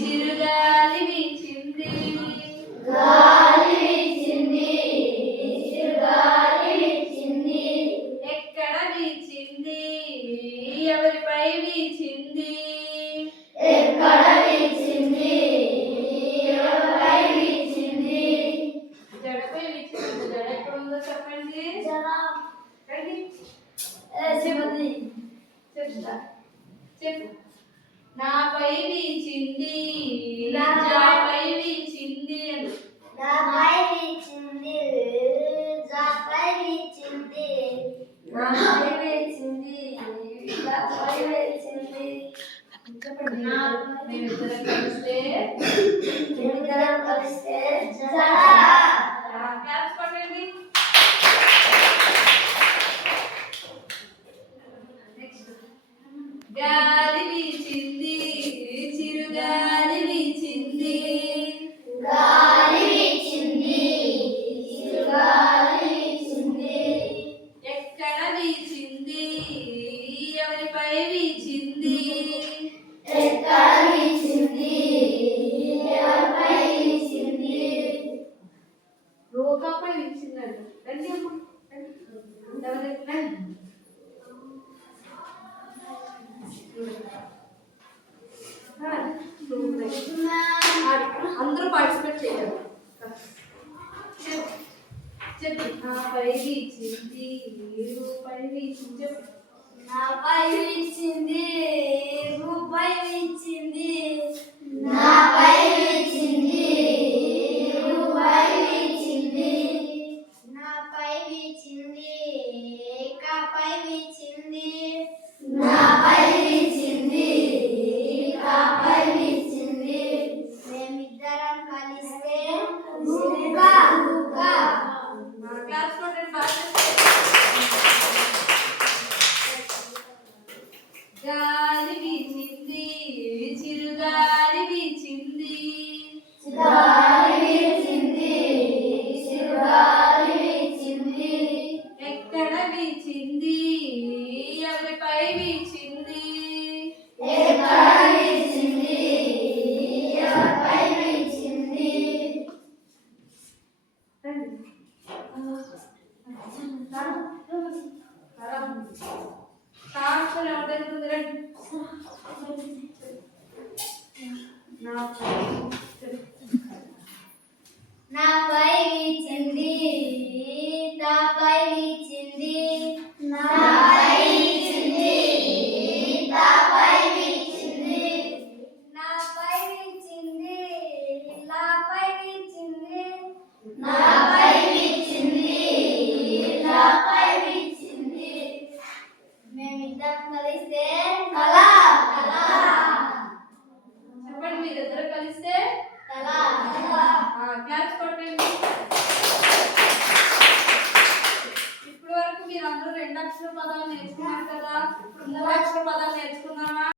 చిరుగాలి వీచింది గాలి వీచింది చిరుగాలి వీచింది ఎక్కడ వీచింది ఎవరిపై వీచింది ఎక్కడ వీచింది ఎవరిపై వీచింది జడపై వీచింది జడ ఎక్కడ ఉందో చెప్పండి రండి చెప్పండి చెప్పు నాపై వీచింది నాపై వీచింది నాపై వీచింది నాపై వీచింది నాపై వీచింది నాపై వీచింది చెప్పండి మేమిద్దరం కలిస్తే మేమిద్దరం కలిస్తే జడ క్లాప్స్ కొట్టండి గాలి వీచింది చిరుగాలి వీచింది గాలి వీచింది చిరుగాలి వీచింది ఎక్కడ వీచింది ఎవరిపై వీచింది ఎక్కడ వీచింది ఎవరిపై వీచింది రోకాపై వీచిందంట రండి ఎవరైనా అందరూ పార్టిసిపేట్ చేయాలి చెప్పి నాపై వీచింది రూపై వీచింది చెప్పు నాపై వీచింది రూపై వీచింది నాపై వీచింది రూపై వీచింది నాపై వీచింది కాపై వీచింది నాపై వీచింది కాపై వీచింది మేమిద్దరం కలిస్తే రుగా రుగా క్లాస్ కొట్టండి బాగా గాలి వీచింది చిరుగాలి వీచింది గాలి వీచింది చిరుగాలి వీచింది ఎక్కడ వీచింది ఎవరిపై వీచింది ఎక్కడ వీచింది ఎవరిపై వీచింది కాస్త ఎవరి దగ్గర రండి. నాపై